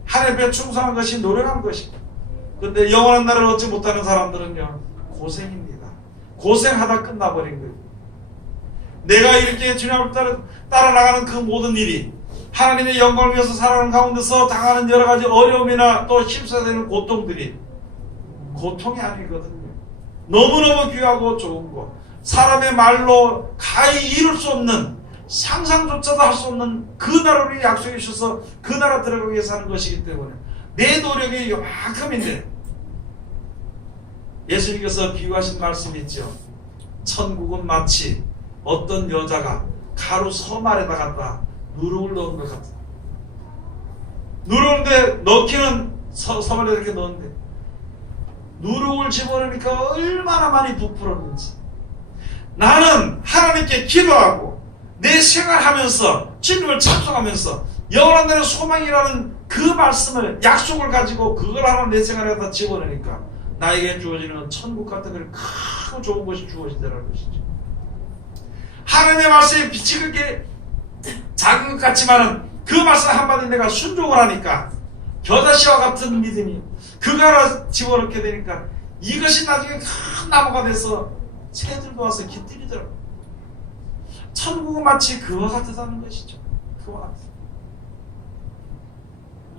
하나님께 충성한 것이 노력한 것입니다. 그런데 영원한 나라를 얻지 못하는 사람들은요, 고생입니다. 고생하다 끝나버린 거예요. 내가 이렇게 주님을 따라 나가는 그 모든 일이 하나님의 영광을 위해서 살아가는 가운데서 당하는 여러 가지 어려움이나 또 힘써야 되는 고통들이 고통이 아니거든요. 너무너무 귀하고 좋은 거, 사람의 말로 가히 이룰 수 없는, 상상조차도 할 수 없는 그 나라를 약속해 주셔서 그 나라 들어가기 위해서 하는 것이기 때문에 내 노력이 요만큼인데, 예수님께서 비유하신 말씀이 있죠. 천국은 마치 어떤 여자가 가루 섬알에다 갖다 누룩을 넣은 것 같아. 누룩인데 넣기는 섬알에 이렇게 넣었는데 누룩을 집어넣으니까 얼마나 많이 부풀었는지. 나는 하나님께 기도하고 내 생활하면서 주님을 찬송하면서 영원한 나라의 소망이라는 그 말씀을, 약속을 가지고 그걸 하나 내 생활에다 집어넣으니까 나에게 주어지는 천국 같은 걸 크고 좋은 것이 주어지더라는 것이죠. 하나님의 말씀에 빛이 그렇게 작은 것 같지만은 그 말씀 한마디 내가 순종을 하니까 겨자씨와 같은 믿음이 그거 하나 집어넣게 되니까 이것이 나중에 큰 나무가 돼서 새들도 와서 깃들이더라고요. 천국은 마치 그와 같다는 것이죠. 그와 같다.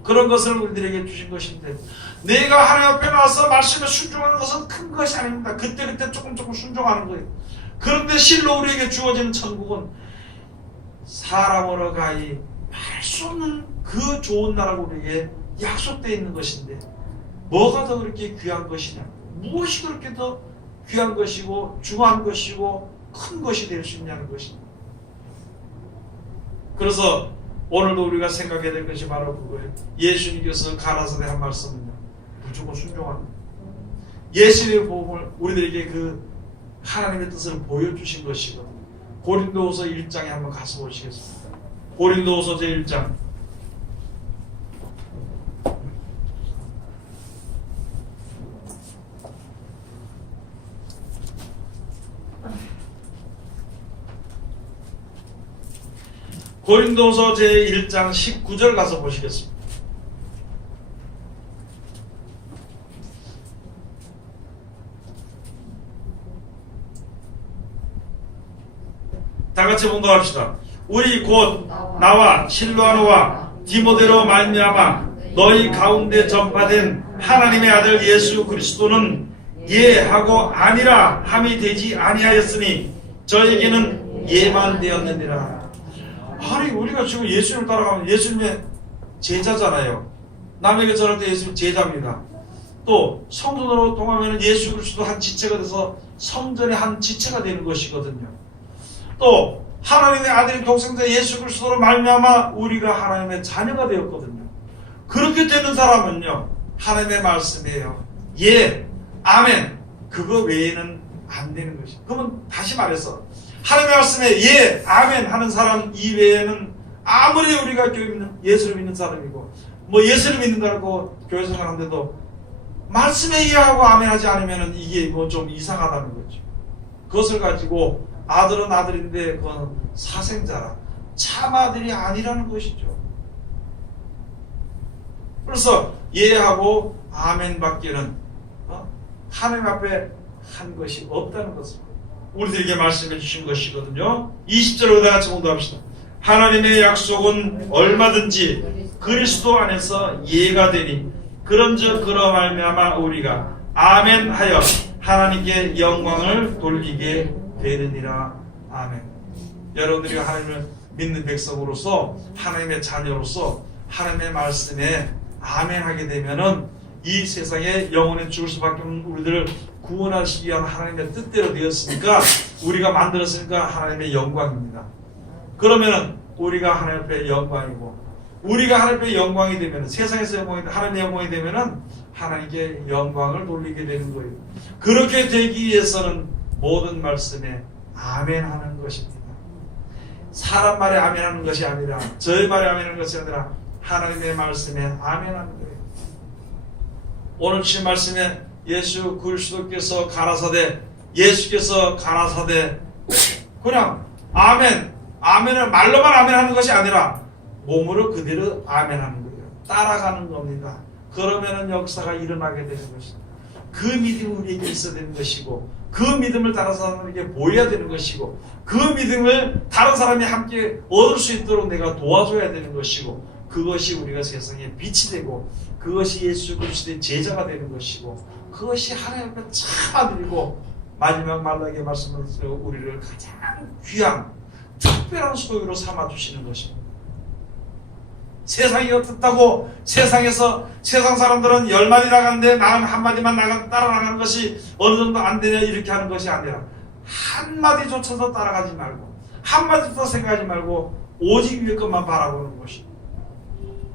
그런 것을 우리들에게 주신 것인데, 내가 하나님 앞에 나와서 말씀에 순종하는 것은 큰 것이 아닙니다. 그때그때 조금 순종하는 거예요. 그런데 실로 우리에게 주어지는 천국은 사람으로 가히 말할 수 없는 그 좋은 나라가 우리에게 약속되어 있는 것인데, 뭐가 더 그렇게 귀한 것이냐, 무엇이 그렇게 더 귀한 것이고 중요한 것이고 큰 것이 될 수 있냐는 것입니다. 그래서 오늘도 우리가 생각해야 될 것이 바로 그거예요. 예수님께서 가라사대 한 말씀은요, 무조건 순종합니다. 예수님의 복음을 우리들에게 그 하나님의 뜻을 보여주신 것이거든요. 고린도후서 1장에 한번 가서 보시겠습니다. 고린도후서 제1장. 고린도서 제1장 19절 가서 보시겠습니다. 다 같이 봉독합시다. 우리 곧 나와 실로아노와 디모데로 말미암아 너희 가운데 전파된 하나님의 아들 예수 그리스도는 예하고 아니라 함이 되지 아니하였으니 저에게는 예만 되었느니라. 아니 우리가 지금 예수님을 따라가면 예수님의 제자잖아요. 남에게 전할 때 예수님 제자입니다. 또 성전으로 통하면 예수 그리스도 한 지체가 돼서 성전의 한 지체가 되는 것이거든요. 또 하나님의 아들인 독생자 예수 그리스도로 말미암아 우리가 하나님의 자녀가 되었거든요. 그렇게 되는 사람은요, 하나님의 말씀이에요. 예, 아멘. 그거 외에는 안 되는 것이에요. 그러면 다시 말해서 하나님의 말씀에 예, 아멘 하는 사람 이외에는 아무리 우리가 예수를 믿는 사람이고 뭐 예수를 믿는다고 교회 생활하는데도 말씀에 예하고 아멘 하지 않으면 이게 뭐 좀 이상하다는 거죠. 그것을 가지고 아들은 아들인데 그건 사생자라 참 아들이 아니라는 것이죠. 그래서 예하고 아멘 밖에는 하나님 앞에 한 것이 없다는 것을 우리들에게 말씀해 주신 것이거든요. 20절로 다 같이 봉독합시다. 하나님의 약속은 얼마든지 그리스도 안에서 예가 되니 그런즉 그러 말미암아 우리가 아멘 하여 하나님께 영광을 돌리게 되느니라. 아멘. 여러분들이 하나님을 믿는 백성으로서 하나님의 자녀로서 하나님의 말씀에 아멘 하게 되면은 이 세상에 영원히 죽을 수밖에 없는 우리들을 구원하시기 위한 하나님의 뜻대로 되었으니까 우리가 만들었으니까 하나님의 영광입니다. 그러면은 우리가 하나님 앞에 영광이고 우리가 하나님 앞에 영광이 되면 세상에서 영광이 하나님의 영광이 되면은 하나님께 영광을 돌리게 되는 거예요. 그렇게 되기 위해서는 모든 말씀에 아멘 하는 것입니다. 사람 말에 아멘 하는 것이 아니라 저의 말에 아멘 하는 것이 아니라 하나님의 말씀에 아멘 하는 거예요. 오늘 주신 말씀에 예수 그리스도께서 가라사대 예수께서 가라사대 그냥 아멘 아멘을 말로만 아멘 하는 것이 아니라 몸으로 그대로 아멘 하는 거예요. 따라가는 겁니다. 그러면은 역사가 일어나게 되는 것입니다. 그 믿음이 우리에게 있어야 되는 것이고 그 믿음을 다른 사람에게 보여야 되는 것이고 그 믿음을 다른 사람이 함께 얻을 수 있도록 내가 도와줘야 되는 것이고 그것이 우리가 세상에 빛이 되고 그것이 예수 그리스도의 제자가 되는 것이고 그것이 하나님 앞에 참 아들이고 마지막 말라기의 말씀으로 우리를 가장 귀한 특별한 소유로 삼아주시는 것입니다. 세상이 어떻다고 세상에서 세상 사람들은 10마디 나가는데 나는 한마디만 따라 나가는 것이 어느 정도 안 되냐 이렇게 하는 것이 아니라 한마디조차도 따라가지 말고 한마디도 생각하지 말고 오직 위의 것만 바라보는 것입니다.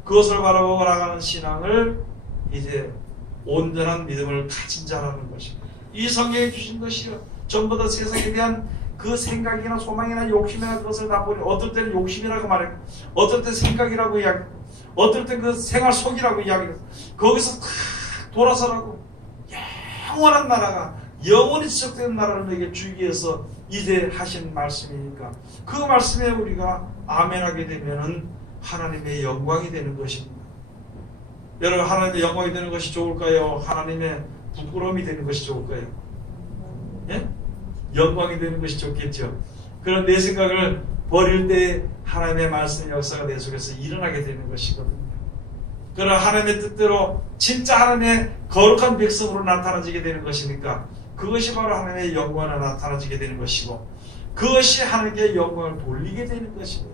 그것을 바라보고 나가는 신앙을 이제 온전한 믿음을 가진 자라는 것입니다. 이 성경에 주신 것이요 전부 다 세상에 대한 그 생각이나 소망이나 욕심이나 그것을 다 버리고 어떨 때는 욕심이라고 말했고 어떨 때 생각이라고 이야기했고 어떨 때 그 생활 속이라고 이야기했고 거기서 다 돌아서라고 영원한 나라가 영원히 지속되는 나라를 내게 주기 위해서 이제 하신 말씀이니까 그 말씀에 우리가 아멘하게 되면은 하나님의 영광이 되는 것입니다. 여러분 하나님의 영광이 되는 것이 좋을까요? 하나님의 부끄러움이 되는 것이 좋을까요? 예? 영광이 되는 것이 좋겠죠. 그런 내 생각을 버릴 때 하나님의 말씀의 역사가 내 속에서 일어나게 되는 것이거든요. 그러나 하나님의 뜻대로 진짜 하나님의 거룩한 백성으로 나타나지게 되는 것이니까 그것이 바로 하나님의 영광으로 나타나지게 되는 것이고 그것이 하나님께 영광을 돌리게 되는 것입니다.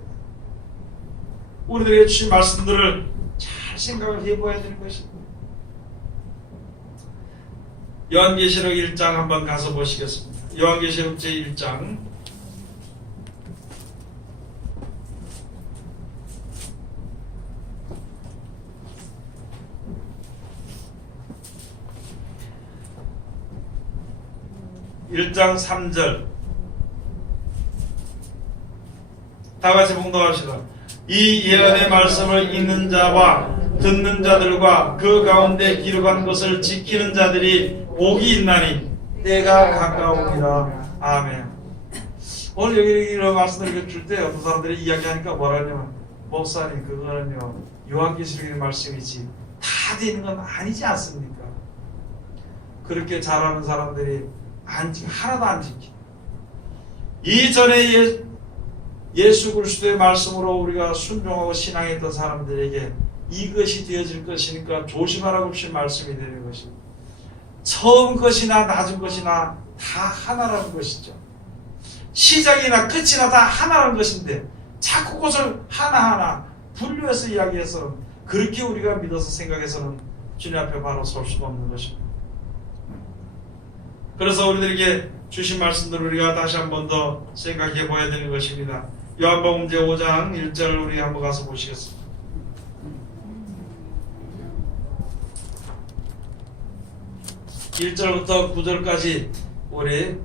우리들에게 주신 말씀들을 잘 생각을 해봐야 되는 것입니다. 요한계시록 1장 한번 가서 보시겠습니다. 요한계시록 제1장 1장 3절 다 같이 봉독합시다. 이 예언의 말씀을 읽는 자와 듣는 자들과 그 가운데 기록한 것을 지키는 자들이 복이 있나니 때가 가까우니라. 아멘. 오늘 여기 이런 말씀을 줄 때 어떤 사람들이 이야기하니까 뭐라냐면, 목사님 그거는요 요한계시록의 말씀이지 다 되는 건 아니지 않습니까? 그렇게 잘하는 사람들이 하나도 안 지키. 이전에 예수 그리스도의 말씀으로 우리가 순종하고 신앙했던 사람들에게 이것이 되어질 것이니까 조심하라고 주신 말씀이 되는 것입니다. 처음 것이나 낮은 것이나 다 하나라는 것이죠. 시작이나 끝이나 다 하나라는 것인데 자꾸 그것을 하나하나 분류해서 이야기해서 그렇게 우리가 믿어서 생각해서는 주님 앞에 바로 설 수가 없는 것입니다. 그래서 우리들에게 주신 말씀들을 우리가 다시 한 번 더 생각해 보아야 되는 것입니다. 요한복음 제5장 1절을 우리 한번 가서 보시겠습니다. (1절부터) (9절까지) 우리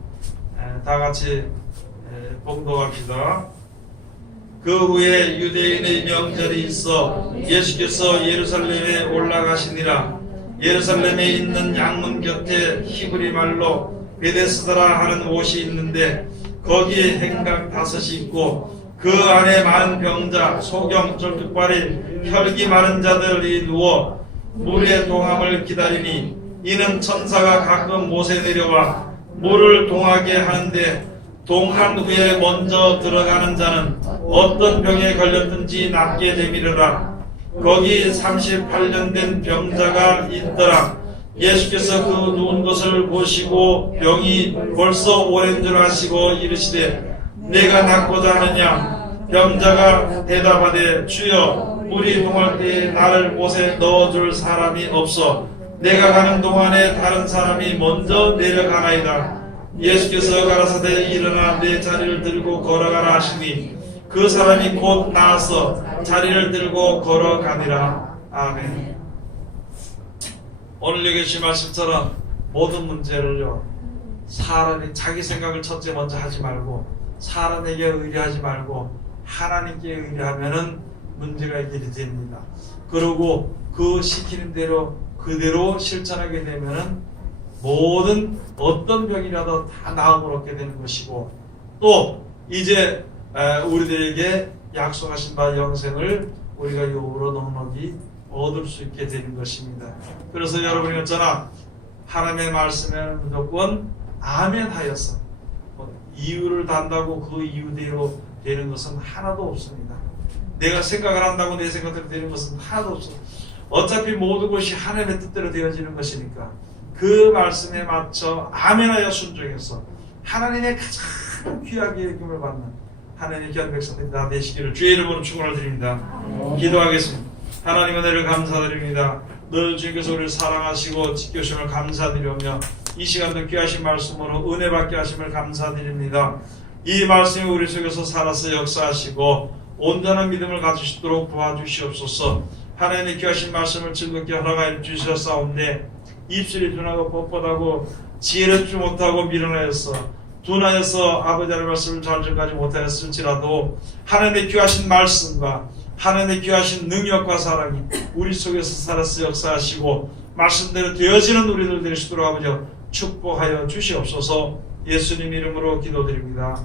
다 같이 봉독합시다. 그 후에 유대인의 명절이 있어 예수께서 예루살렘에 올라가시니라. 예루살렘에 있는 양문 곁에 히브리 말로 베데스다라 하는 옷이 있는데 거기에 행각 5이 있고 그 안에 많은 병자, 소경, 절뚝발이, 혈기 마른 자들이 누워 물의 동함을 기다리니 이는 천사가 가끔 못에 내려와 물을 동하게 하는데 동한 후에 먼저 들어가는 자는 어떤 병에 걸렸든지 낫게 되미르라. 거기 38년 된 병자가 있더라. 예수께서 그 누운 것을 보시고 병이 벌써 오랜 줄 아시고 이르시되 내가 낫고자 하느냐. 병자가 대답하되 주여 물이 동할 때에 나를 못에 넣어줄 사람이 없어 내가 가는 동안에 다른 사람이 먼저 내려가나이다. 예수께서 가라사대 일어나 내 자리를 들고 걸어가라 하시니 그 사람이 곧 나와서 자리를 들고 걸어가니라. 아멘. 오늘 여기 주신 말씀처럼 모든 문제를요 사람이 자기 생각을 첫째 먼저 하지 말고 사람에게 의뢰하지 말고 하나님께 의뢰하면은 문제가 해결이 됩니다. 그리고 그 시키는 대로 그대로 실천하게 되면은 모든 어떤 병이라도 다 나음을 얻게 되는 것이고 또 이제 우리들에게 약속하신 바 영생을 우리가 요으로 넉넉히 얻을 수 있게 되는 것입니다. 그래서 여러분이 어쩌나 하나님의 말씀에 무조건 아멘 하여서 이유를 단다고 그 이유대로 되는 것은 하나도 없습니다. 내가 생각을 한다고 내 생각대로 되는 것은 하나도 없습니다. 어차피 모든 것이 하나님의 뜻대로 되어지는 것이니까 그 말씀에 맞춰 아멘하여 순종해서 하나님의 가장 귀하게 여김을 받는 하나님의 귀한 백성들이 다 되시기를 주의 이름으로 축원을 드립니다. 기도하겠습니다. 하나님 은혜를 감사드립니다. 늘 주님께서 우리를 사랑하시고 지켜주심을 감사드리며 이 시간도 귀하신 말씀으로 은혜 받게 하심을 감사드립니다. 이 말씀이 우리 속에서 살아서 역사하시고 온전한 믿음을 가지시도록 도와주시옵소서. 하나님의 귀하신 말씀을 즐겁게 허락하여 주셨사온데 입술이 둔하고 뻣뻣하고 지혜를 주 못하고 미련하여서 둔하여서 아버지 하나님의 말씀을 잘 전가지 못하였을지라도 하나님의 귀하신 말씀과 하나님의 귀하신 능력과 사랑이 우리 속에서 살아서 역사하시고 말씀대로 되어지는 우리들 되시도록 아버지 축복하여 주시옵소서. 예수님 이름으로 기도드립니다.